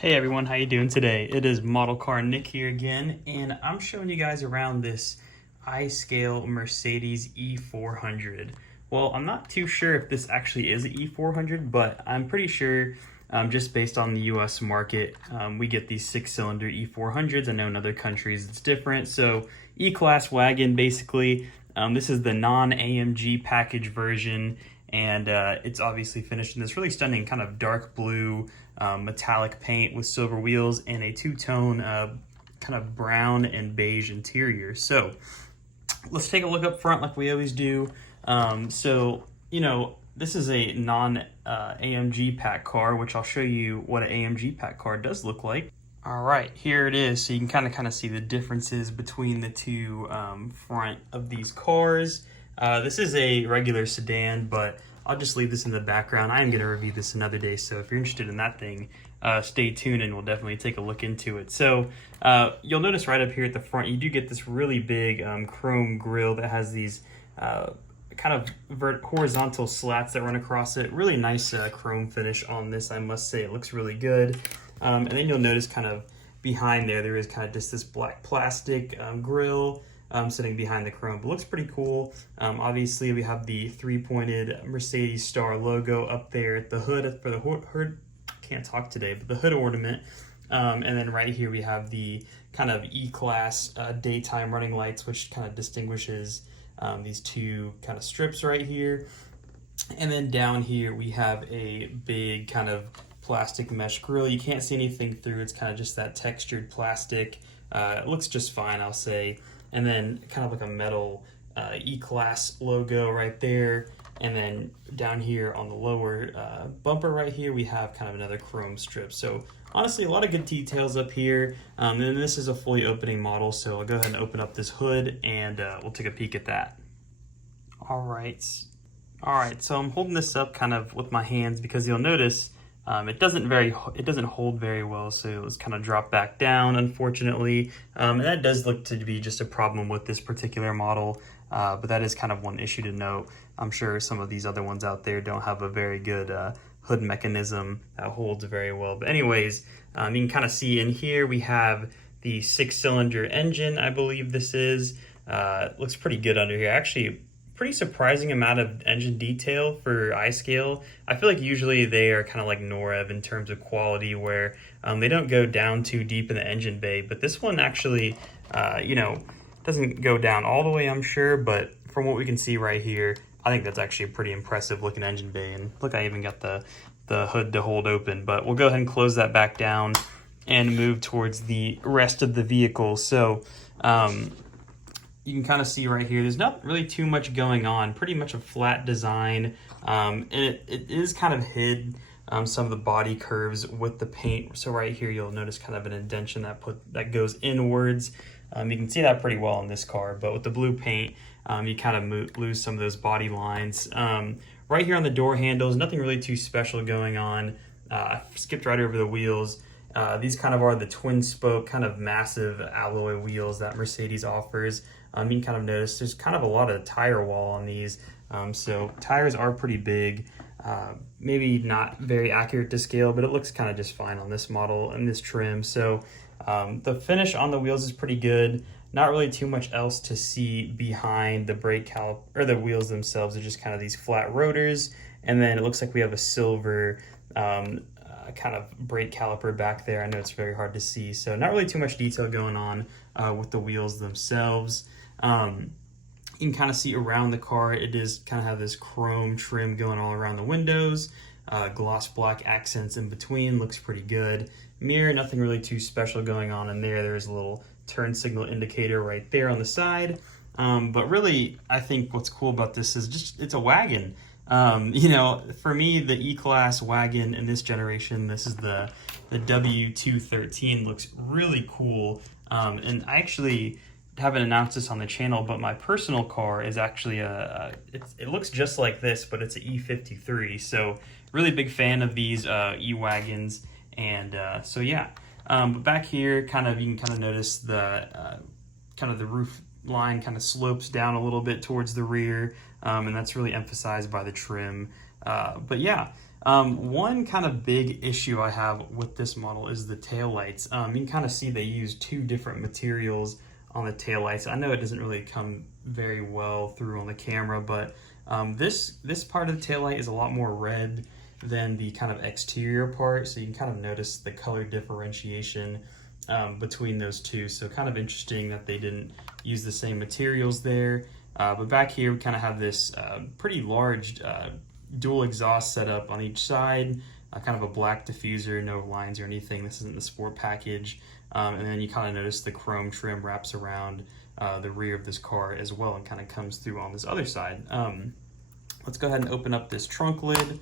Hey everyone, how you doing today? It is ModelcarNick here again, and I'm showing you guys around this Iscale Mercedes E400. Well, I'm not too sure if this actually is an E400, but I'm pretty sure just based on the US market, we get these 6-cylinder E400s. I know in other countries it's different. So E-Class Wagon, basically, this is the non-AMG package version, and it's obviously finished in this really stunning kind of dark blue metallic paint with silver wheels and a two-tone kind of brown and beige interior. So let's take a look up front like we always do. This is a non-AMG pack car, which I'll show you what an AMG pack car does look like. All right, here it is. So you can kind of see the differences between the two front of these cars. This is a regular sedan, but I'll just leave this in the background. I am going to review this another day, so if you're interested in that thing, stay tuned and we'll definitely take a look into it. So you'll notice right up here at the front, you do get this really big chrome grille that has these kind of horizontal slats that run across it. Really nice chrome finish on this, I must say. It looks really good. And then you'll notice kind of behind there is kind of just this black plastic grille sitting behind the chrome, but looks pretty cool. Obviously, we have the three-pointed Mercedes star logo up there at the hood for the hood. Can't talk today, but the hood ornament. And then right here we have the kind of E-Class daytime running lights, which kind of distinguishes these two kind of strips right here. And then down here we have a big kind of plastic mesh grille. You can't see anything through. It's kind of just that textured plastic. It looks just fine, I'll say. And then kind of like a metal E-Class logo right there. And then down here on the lower bumper right here, we have kind of another chrome strip. So honestly, a lot of good details up here. And this is a fully opening model, so I'll go ahead and open up this hood and we'll take a peek at that. All right, so I'm holding this up kind of with my hands because you'll notice it doesn't hold very well, so it's kind of dropped back down, unfortunately. And that does look to be just a problem with this particular model, but that is kind of one issue to note. I'm sure some of these other ones out there don't have a very good hood mechanism that holds very well. But anyways, you can kind of see in here we have the 6-cylinder engine, I believe this is. Looks pretty good under here. Actually, pretty surprising amount of engine detail for Iscale. I feel like usually they are kind of like Norev in terms of quality, where they don't go down too deep in the engine bay, but this one actually doesn't go down all the way, I'm sure, but from what we can see right here, I think that's actually a pretty impressive looking engine bay. And look, I even got the hood to hold open, but we'll go ahead and close that back down and move towards the rest of the vehicle. So you can kind of see right here, there's not really too much going on, pretty much a flat design. And it is kind of hid some of the body curves with the paint. So right here, you'll notice kind of an indentation that goes inwards. You can see that pretty well in this car, but with the blue paint, you kind of lose some of those body lines. Right here on the door handles, nothing really too special going on. I skipped right over the wheels. These kind of are the twin spoke, kind of massive alloy wheels that Mercedes offers. You can kind of notice there's kind of a lot of tire wall on these. So tires are pretty big, maybe not very accurate to scale, but it looks kind of just fine on this model and this trim. So the finish on the wheels is pretty good. Not really too much else to see behind the brake caliper, or the wheels themselves are just kind of these flat rotors. And then it looks like we have a silver kind of brake caliper back there. I know it's very hard to see, so not really too much detail going on with the wheels themselves. You can kind of see around the car, it does kind of have this chrome trim going all around the windows. Gloss black accents in between, looks pretty good. Mirror, nothing really too special going on in there. There's a little turn signal indicator right there on the side. But really, I think what's cool about this is just it's a wagon. For me, the E-Class wagon in this generation, this is the W213, looks really cool. And I actually haven't announced this on the channel, but my personal car is actually it looks just like this, but it's an E53. So really big fan of these E-Wagons. And so yeah, but back here, you can kind of notice the kind of the roof line kind of slopes down a little bit towards the rear, and that's really emphasized by the trim. But yeah, One kind of big issue I have with this model is the taillights. You can kind of see they use two different materials on the taillights. I know it doesn't really come very well through on the camera, but this part of the taillight is a lot more red than the kind of exterior part, so you can kind of notice the color differentiation between those two. So kind of interesting that they didn't use the same materials there. But back here we kind of have this pretty large dual exhaust setup on each side, kind of a black diffuser, no lines or anything. This isn't the sport package. And then you kind of notice the chrome trim wraps around the rear of this car as well and kind of comes through on this other side. Let's go ahead and open up this trunk lid.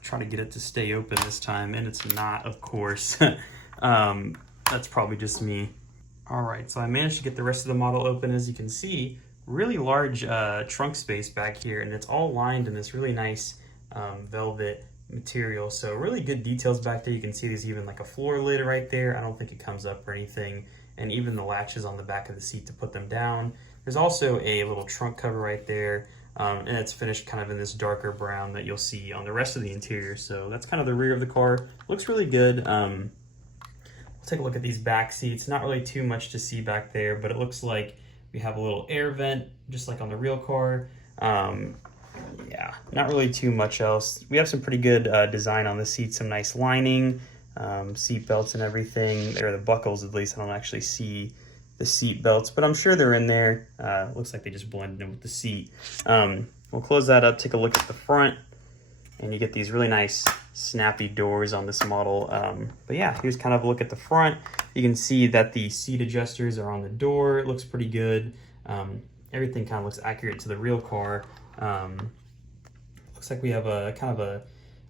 Try to get it to stay open this time, and it's not, of course. That's probably just me. All right, so I managed to get the rest of the model open. As you can see, really large trunk space back here, and it's all lined in this really nice velvet material. So really good details back there. You can see there's even like a floor lid right there. I don't think it comes up or anything. And even the latches on the back of the seat to put them down. There's also a little trunk cover right there. And it's finished kind of in this darker brown that you'll see on the rest of the interior. So that's kind of the rear of the car. Looks really good. We'll take a look at these back seats. Not really too much to see back there, but it looks like we have a little air vent, just like on the real car. Yeah, not really too much else. We have some pretty good design on the seat, some nice lining, seat belts and everything. There are the buckles, at least. I don't actually see the seat belts, but I'm sure they're in there. Looks like they just blended in with the seat. We'll close that up, take a look at the front, and you get these really nice snappy doors on this model. But yeah, here's kind of a look at the front. You can see that the seat adjusters are on the door. It looks pretty good. Everything kind of looks accurate to the real car. Looks like we have a kind of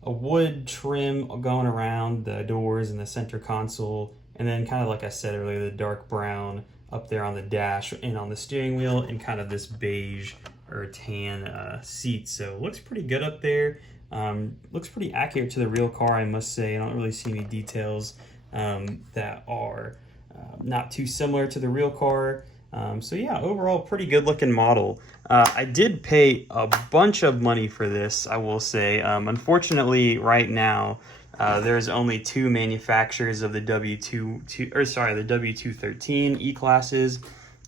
a wood trim going around the doors and the center console, and then kind of like I said earlier, the dark brown up there on the dash and on the steering wheel, and kind of this beige or tan seat. So it looks pretty good up there. Looks pretty accurate to the real car, I must say. I don't really see any details that are not too similar to the real car. So yeah, overall pretty good looking model. I did pay a bunch of money for this, I will say. Unfortunately, right now, there's only two manufacturers of the the W213 E-classes.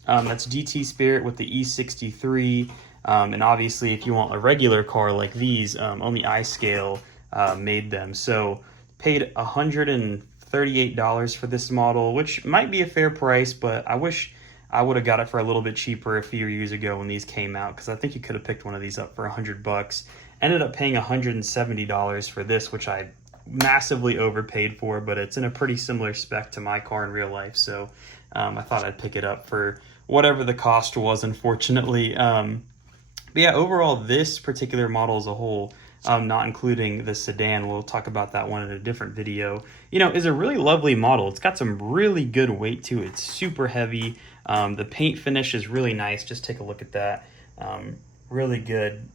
That's GT Spirit with the E63. And obviously, if you want a regular car like these, only Iscale made them. So paid $138 for this model, which might be a fair price, but I wish I would have got it for a little bit cheaper a few years ago when these came out, because I think you could have picked one of these up for $100. Ended up paying $170 for this, which I massively overpaid for, but it's in a pretty similar spec to my car in real life. So I thought I'd pick it up for whatever the cost was, unfortunately. But yeah, overall, this particular model as a whole, not including the sedan, we'll talk about that one in a different video, is a really lovely model. It's got some really good weight to it. It's super heavy. The paint finish is really nice. Just take a look at that. Really good,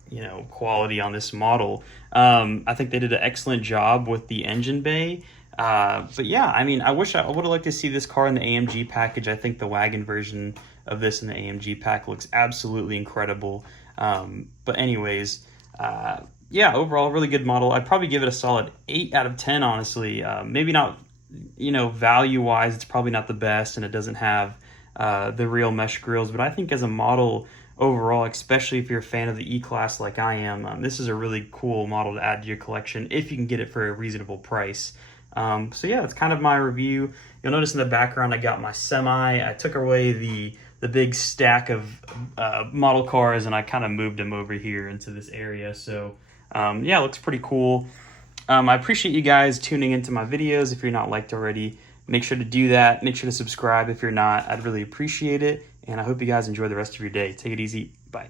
quality on this model. I think they did an excellent job with the engine bay. But yeah, I mean, I wish I would have liked to see this car in the AMG package. I think the Wagon version of this in the AMG pack looks absolutely incredible. But anyways, yeah, overall, really good model. I'd probably give it a solid 8 out of 10, honestly. Maybe not, value-wise, it's probably not the best, and it doesn't have the real mesh grills. But I think as a model overall, especially if you're a fan of the E-Class like I am, this is a really cool model to add to your collection if you can get it for a reasonable price. So yeah, it's kind of my review. You'll notice in the background I got my semi. I took away the big stack of model cars, and I kind of moved them over here into this area. So yeah, it looks pretty cool. I appreciate you guys tuning into my videos. If you're not liked already, make sure to do that. Make sure to subscribe if you're not. I'd really appreciate it. And I hope you guys enjoy the rest of your day. Take it easy. Bye.